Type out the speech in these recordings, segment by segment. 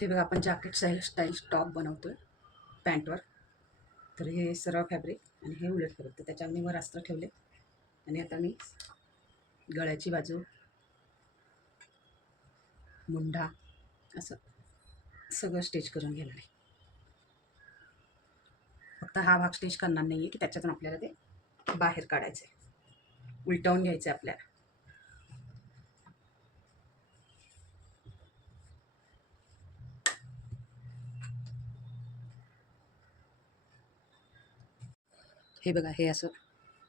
हे बघा आपण जॅकेट स्टाईल टॉप बनवतोय पॅन्टवर. तर हे सरळ फॅब्रिक आणि हे उलट फॅब्रिक, तर त्याच्यावर मी वर अस्त्र ठेवले आणि आता मी गळ्याची बाजू, मुंढा असं सगळं स्टिच करून घेणार आहे. फक्त हा भाग स्टिच करणार नाही आहे की त्याच्यातून आपल्याला ते बाहेर काढायचं आहे, उलटवून घ्यायचं आहे आपल्याला. हे बघा, हे असं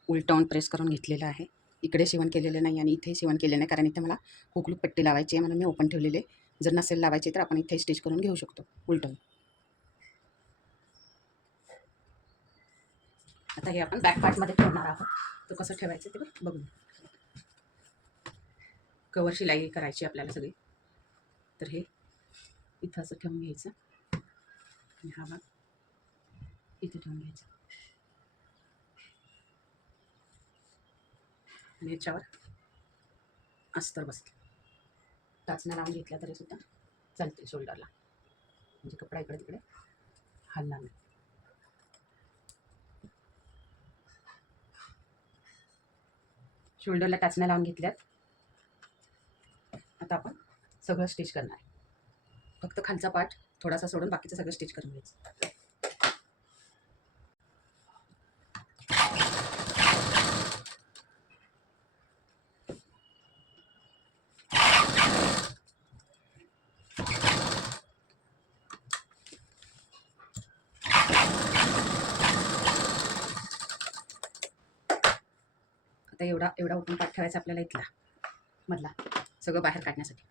उलटवून प्रेस करून घेतलेलं आहे. इकडे शिवण केलेलं नाही आणि इथे शिवण केलेलं नाही, कारण इथे मला हुकलूक पट्टी लावायची आहे म्हणून मी ओपन ठेवलेले. जर नसेल लावायची तर आपण इथे स्टिच करून घेऊ शकतो उलटवून. आता हे आपण बॅक पार्टमध्ये ठेवणार आहोत, तर कसं ठेवायचं ते बघून. कवर शिलाई करायची आपल्याला सगळी. तर हे इथं असं ठेवून घ्यायचं आणि हा भाग इथे ठेवून घ्यायचा आणि याच्यावर अस्तर बसते. टाचण्या लावून घेतल्या तरी सुद्धा चालते शोल्डरला, म्हणजे कपडा इकडे तिकडे हलणार नाही. शोल्डरला टाचण्या लावून घेतल्यात. आता आपण सगळं स्टिच करणार आहे. फक्त खालचा पार्ट थोडासा सोडून बाकीचं सगळं स्टिच करून घ्यायचं. आता एवढा ओपन पार्ट ठेवायचा आपल्याला इथला मधला, सगळं बाहेर काढण्यासाठी.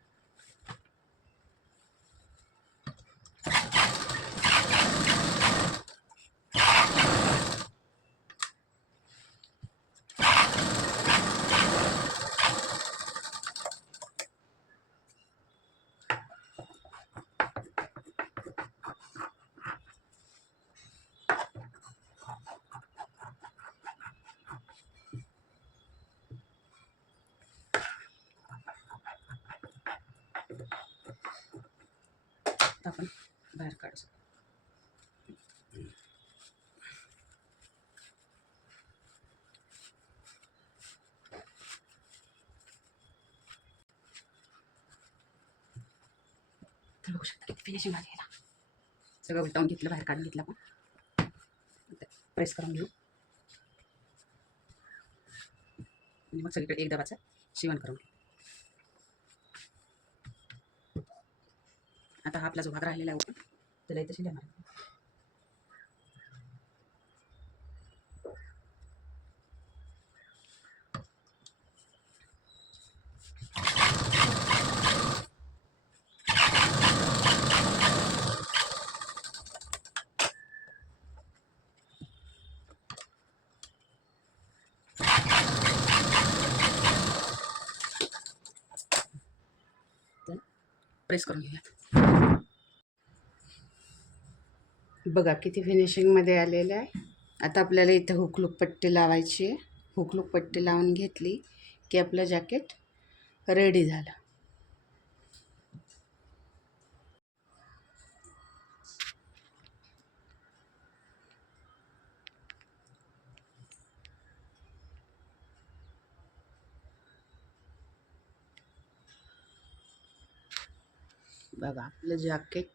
आपण बाहेर काढू शकतो. तर बघू शकता किती फिनिशिंग आली याला. सगळं उलटवून घेतलं, बाहेर काढून घेतलं. आपण प्रेस करून घेऊ आणि मग सगळीकडे एक दबाचं शिवण करून घेऊ. आता हा आपला जो भाग राहिलेला आहे त्याला इथे शिलाई मारू. प्रेस करून घेऊयात. बघा किती फिनिशिंगमध्ये आलेलं आहे. आता आपल्याला इथं हुकलूक पट्टी लावायची आहे. हुकलूक पट्टी लावून घेतली की आपलं जॅकेट रेडी झालं. बघा आपलं जॅकेट